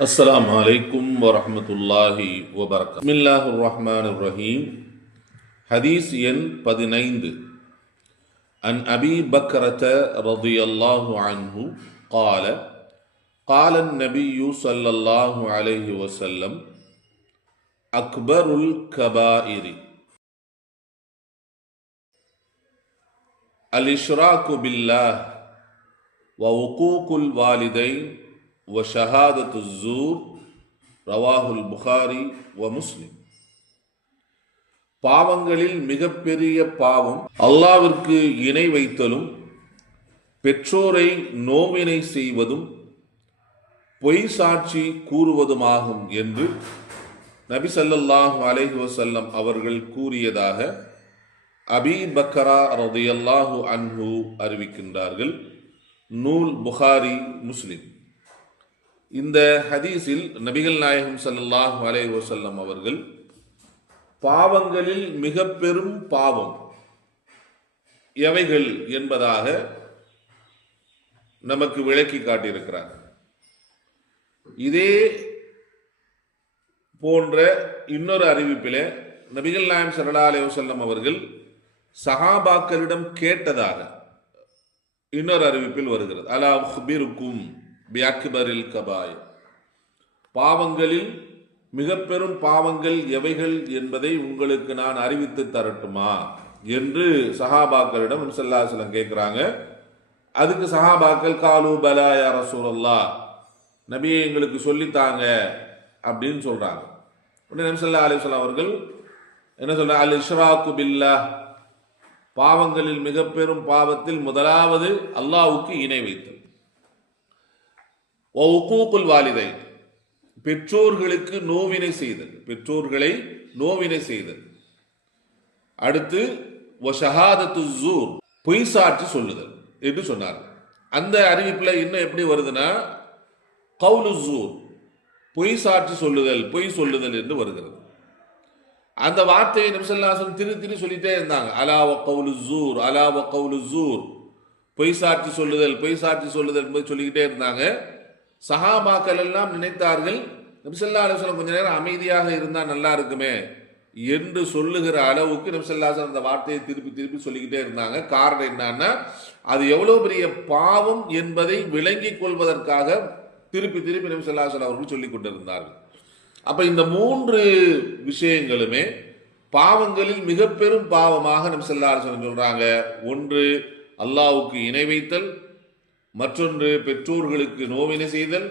السلام عليكم ورحمة الله وبركاته بسم الله الرحمن الرحيم حديث ين பதினைந்து عن أبي بكرة رضي الله عنه قال قال النبي صلى الله عليه وسلم أكبر الكبائر الإشراك بالله ووقوق الوالدين வ ஷஹாதத்து ஜூர் ரவாஹுல் புகாரி வ முஸ்லிம் பாவங்களில் மிகப்பெரிய பாவம் அல்லாவிற்கு இணை வைத்தலும் பெற்றோரை நோவினை செய்வதும் பொய் சாட்சி கூறுவதுமாகும் என்று நபி சல்லல்லாஹு அலைஹி வசல்லம் அவர்கள் கூறியதாக அபி பக்கரா ரதையல்லாஹு அன்ஹு அறிவிக்கின்றார்கள். நூல் புகாரி முஸ்லிம். இந்த ஹதீஸில் நபிகள் நாயகம் சல்லாஹ் அலைஹி வசல்லம் அவர்கள் பாவங்களில் மிக பெரும் பாவம் எவைகள் என்பதாக நமக்கு விளக்கி காட்டியிருக்கிறார். இதே போன்ற இன்னொரு அறிவிப்பில் நபிகள் நாயம் சரலா அலைஹி வஸல்லம் அவர்கள் சஹாபாக்களிடம் கேட்டதாக இன்னொரு அறிவிப்பில் வருகிறது. அலா ஹுபிருக்கும் பியாக்பரில் கபாய். பாவங்களில் மிக பெரும் பாவங்கள் எவைகள் என்பதை உங்களுக்கு நான் அறிவித்து தரட்டுமா? என்று சஹாபாக்களிடம் சல்லாஹலம் கேட்குறாங்க. அதுக்கு சஹாபாக்கள் காலு பலா யா ரசூலல்லா நபியை எங்களுக்கு சொல்லித்தாங்க அப்படின்னு சொல்கிறாங்க உடனே நம்சல்லா அலிஸ்லாம் அவர்கள் என்ன சொல்ற அல் இஷ்ராக்கு பில்லா பாவங்களில் மிக பெரும் பாவத்தில் முதலாவது அல்லாவுக்கு இணை வைத்தல். ஒக்கூக்குல் வாலிதை. பெற்றோர்களுக்கு நோவினை செய்தல். பெற்றோர்களை நோவினை செய்தல். அடுத்து ஷஹாதத்து ஜூர் பொய் சாட்சி சொல்லுதல் என்று சொன்னார். அந்த அறிவிப்பில் இன்னும் எப்படி வருதுன்னா கவுலு ஜூர் பொய் சாட்சி சொல்லுதல் பொய் சொல்லுதல் என்று வருகிறது. அந்த வார்த்தையை நிமிஷல்லாசன் திரு திரு சொல்லிட்டே இருந்தாங்க. அலாவ கவுலு ஜூர் அலாவ கவுலு ஜூர். பொய் சாட்சி சொல்லுதல் பொய் சாட்சி சொல்லுதல் என்பது சொல்லிக்கிட்டே இருந்தாங்க. சஹாபாக்கள் எல்லாம் நினைத்தார்கள் நபிசல்லா அலுவலம் கொஞ்ச நேரம் அமைதியாக இருந்தால் நல்லா இருக்குமே என்று சொல்லுகிற அளவுக்கு நபிசல்லாசன் அந்த வார்த்தையை திருப்பி திருப்பி சொல்லிக்கிட்டே இருந்தாங்க. காரணம் என்னன்னா அது எவ்வளோ பெரிய பாவம் என்பதை விளங்கிக் கொள்வதற்காக திருப்பி திருப்பி நபிசல்லாசன் அவர்கள் சொல்லிக் கொண்டிருந்தார்கள். அப்போ இந்த மூன்று விஷயங்களுமே பாவங்களில் மிக பெரும் பாவமாக நபிசல்லாசன் சொல்கிறாங்க ஒன்று அல்லாவுக்கு இணை வைத்தல் மற்றொன்று பெற்றோர்களுக்கு நோவினை செய்தல்